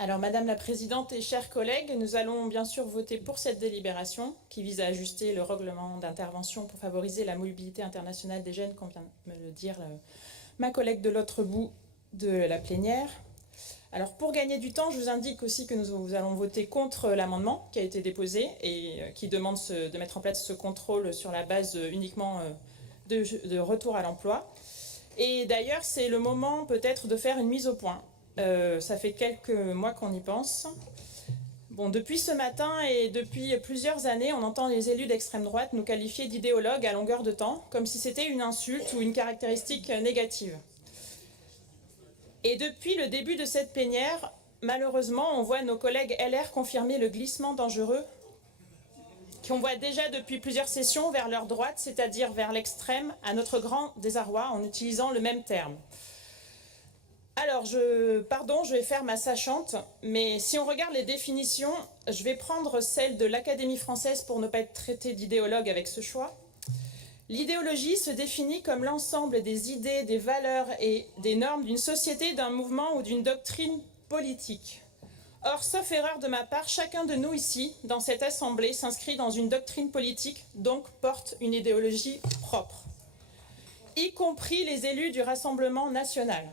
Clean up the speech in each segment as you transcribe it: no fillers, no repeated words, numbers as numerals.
Alors, Madame la Présidente et chers collègues, nous allons bien sûr voter pour cette délibération qui vise à ajuster le règlement d'intervention pour favoriser la mobilité internationale des jeunes, comme vient de me le dire ma collègue de l'autre bout de la plénière. Alors, pour gagner du temps, je vous indique aussi que nous allons voter contre l'amendement qui a été déposé et qui demande de mettre en place ce contrôle sur la base uniquement de retour à l'emploi. Et d'ailleurs, c'est le moment peut-être de faire une mise au point. Ça fait quelques mois qu'on y pense. Bon, depuis ce matin et depuis plusieurs années, on entend les élus d'extrême droite nous qualifier d'idéologues à longueur de temps, comme si c'était une insulte ou une caractéristique négative. Et depuis le début de cette plénière, malheureusement, on voit nos collègues LR confirmer le glissement dangereux qu'on voit déjà depuis plusieurs sessions vers leur droite, c'est-à-dire vers l'extrême, à notre grand désarroi, en utilisant le même terme. Alors, je vais faire ma sachante, mais si on regarde les définitions, je vais prendre celle de l'Académie française pour ne pas être traitée d'idéologue avec ce choix. L'idéologie se définit comme l'ensemble des idées, des valeurs et des normes d'une société, d'un mouvement ou d'une doctrine politique. Or, sauf erreur de ma part, chacun de nous ici, dans cette assemblée, s'inscrit dans une doctrine politique, donc porte une idéologie propre, y compris les élus du Rassemblement national.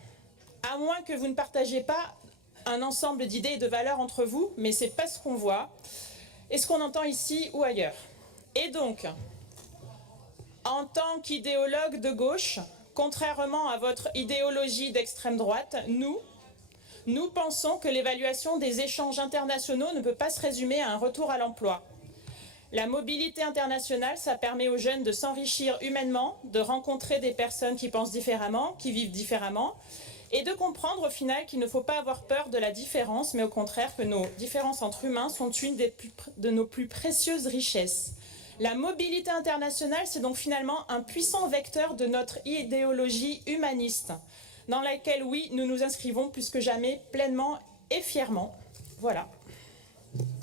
À moins que vous ne partagiez pas un ensemble d'idées et de valeurs entre vous, mais c'est pas ce qu'on voit et ce qu'on entend ici ou ailleurs. Et donc, en tant qu'idéologue de gauche, contrairement à votre idéologie d'extrême droite, nous pensons que l'évaluation des échanges internationaux ne peut pas se résumer à un retour à l'emploi. La mobilité internationale, ça permet aux jeunes de s'enrichir humainement, de rencontrer des personnes qui pensent différemment, qui vivent différemment, et de comprendre au final qu'il ne faut pas avoir peur de la différence, mais au contraire que nos différences entre humains sont une de nos plus précieuses richesses. La mobilité internationale, c'est donc finalement un puissant vecteur de notre idéologie humaniste, dans laquelle, oui, nous nous inscrivons plus que jamais pleinement et fièrement. Voilà.